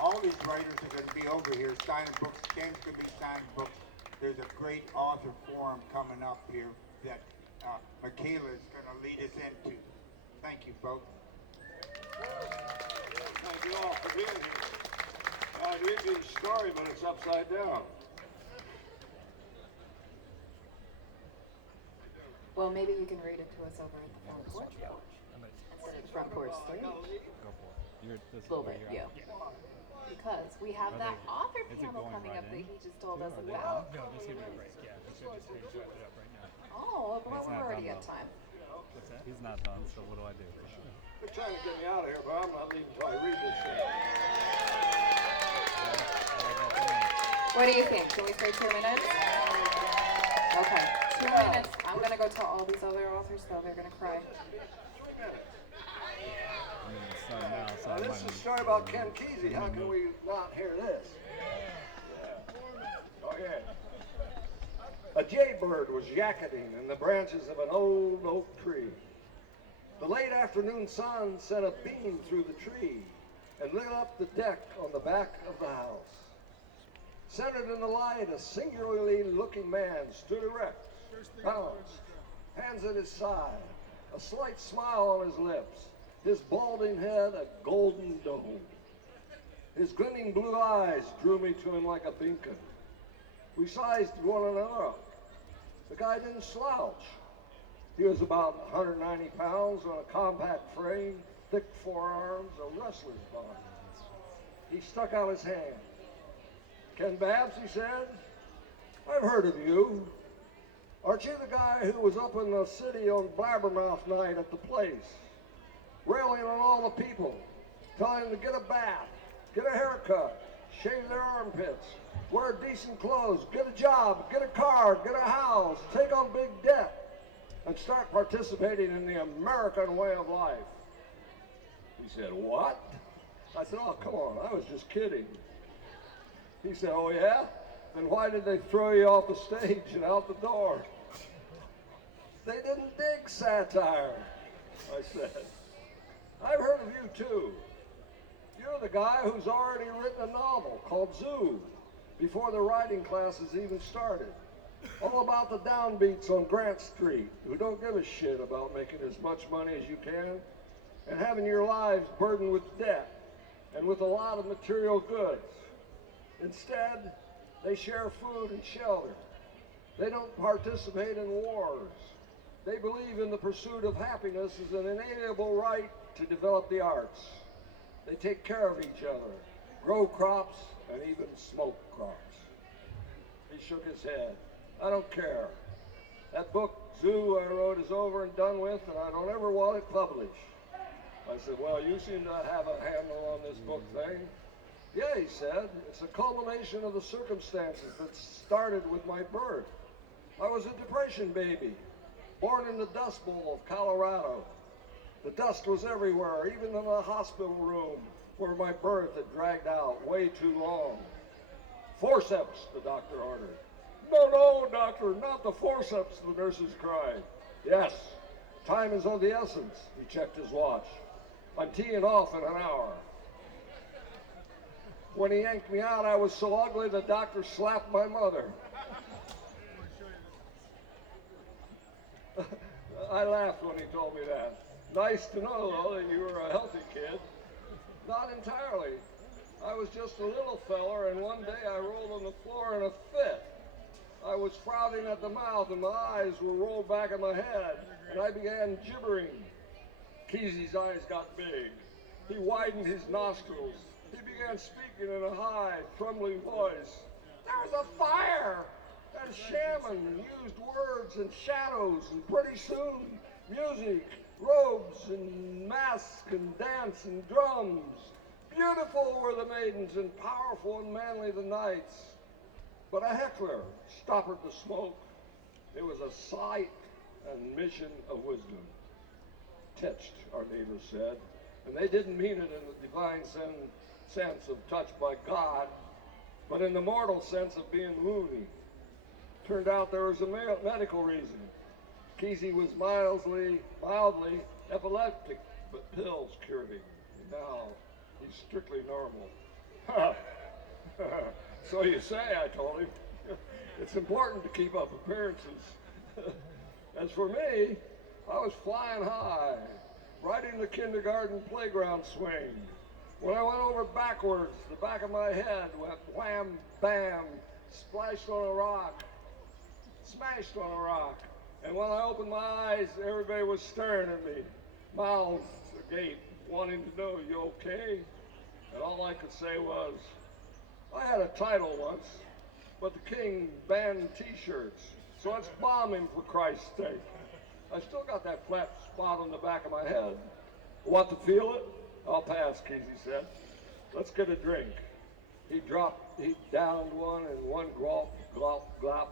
All these writers are going to be over here signing books. Ken's going to be signing books. There's a great author forum coming up here that Michaela is going to lead us into. Thank you, folks. Thank you all for being here. I'd read you the story, but it's upside down. Well, maybe you can read it to us over at the front porch. Instead of the front porch stage. Go for it. A little bit, yeah. Because we have that author panel coming up that he just told us about. No, just give it a break. Yeah, we should just finish wrap it up right now. Oh, but we're already at time. What's that? He's not done, so what do I do? They're trying to get me out of here, but I'm not leaving until I read this thing. What do you think? Can we stay 2 minutes? Okay, 2 minutes. I'm going to go tell all these other authors, though. They're going to cry. 3 minutes. So this is a story about Ken Kesey. How can we not hear this? Go ahead. A jaybird was yakketing in the branches of an old oak tree. The late afternoon sun sent a beam through the tree and lit up the deck on the back of the house. Centered in the light, a singularly looking man stood erect, balanced, hands at his side, a slight smile on his lips, his balding head a golden dome. His glinting blue eyes drew me to him like a beacon. We sized one another up. The guy didn't slouch. He was about 190 pounds on a compact frame, thick forearms, a wrestler's body. He stuck out his hand. Kenn Babbs, he said, I've heard of you. Aren't you the guy who was up in the city on Blabbermouth night at the place, railing on all the people, telling them to get a bath, get a haircut, shave their armpits, wear decent clothes, get a job, get a car, get a house, take on big debt, and start participating in the American way of life? He said, what? I said, oh, come on, I was just kidding. He said, oh yeah? Then why did they throw you off the stage and out the door? They didn't dig satire, I said. I've heard of you too. You're the guy who's already written a novel called Zoo before the writing classes even started. All about the downbeats on Grant Street who don't give a shit about making as much money as you can and having your lives burdened with debt and with a lot of material goods. Instead, they share food and shelter. They don't participate in wars. They believe in the pursuit of happiness as an inalienable right to develop the arts. They take care of each other, grow crops, and even smoke crops. He shook his head. I don't care. That book, Zoo, I wrote is over and done with, and I don't ever want it published. I said, well, you seem to have a handle on this book thing. Yeah, he said, it's a culmination of the circumstances that started with my birth. I was a depression baby, born in the Dust Bowl of Colorado. The dust was everywhere, even in the hospital room where my birth had dragged out way too long. Forceps, the doctor ordered. No, no, doctor, not the forceps, the nurses cried. Yes, time is of the essence. He checked his watch. I'm teeing off in an hour. When he yanked me out, I was so ugly the doctor slapped my mother. I laughed when he told me that. Nice to know, though, that you were a healthy kid. Not entirely. I was just a little feller, and one day I rolled on the floor in a fit. I was frowning at the mouth, and my eyes were rolled back in my head, and I began gibbering. Kesey's eyes got big. He widened his nostrils. He began speaking in a high, trembling voice. There's a fire! And shaman used words and shadows, and pretty soon, music, robes and masks and dance and drums. Beautiful were the maidens, and powerful and manly the knights. But a heckler stoppered the smoke. It was a sight and mission of wisdom. Touched, our neighbors said, and they didn't mean it in the divine sense of touched by God, but in the mortal sense of being loony. Turned out there was a medical reason. Kesey was mildly epileptic, but pills cured him. And now he's strictly normal. So you say, I told him. It's important to keep up appearances. As for me, I was flying high, riding the kindergarten playground swing. When I went over backwards, the back of my head went wham, bam, splashed on a rock, smashed on a rock. And when I opened my eyes, everybody was staring at me, mouths agape, wanting to know, you okay? And all I could say was, I had a title once, but the king banned t-shirts, so let's bomb him for Christ's sake. I still got that flat spot on the back of my head. Want to feel it? I'll pass, Kesey said. Let's get a drink. He downed one, and one glop, glop, glop,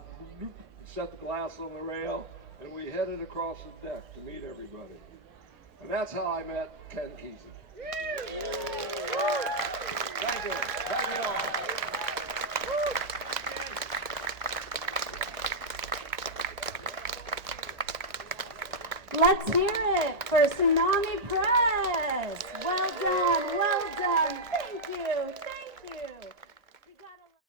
set the glass on the rail, and we headed across the deck to meet everybody. And that's how I met Ken Kesey. Thank you. Thank you all. Let's hear it for Tsunami Press.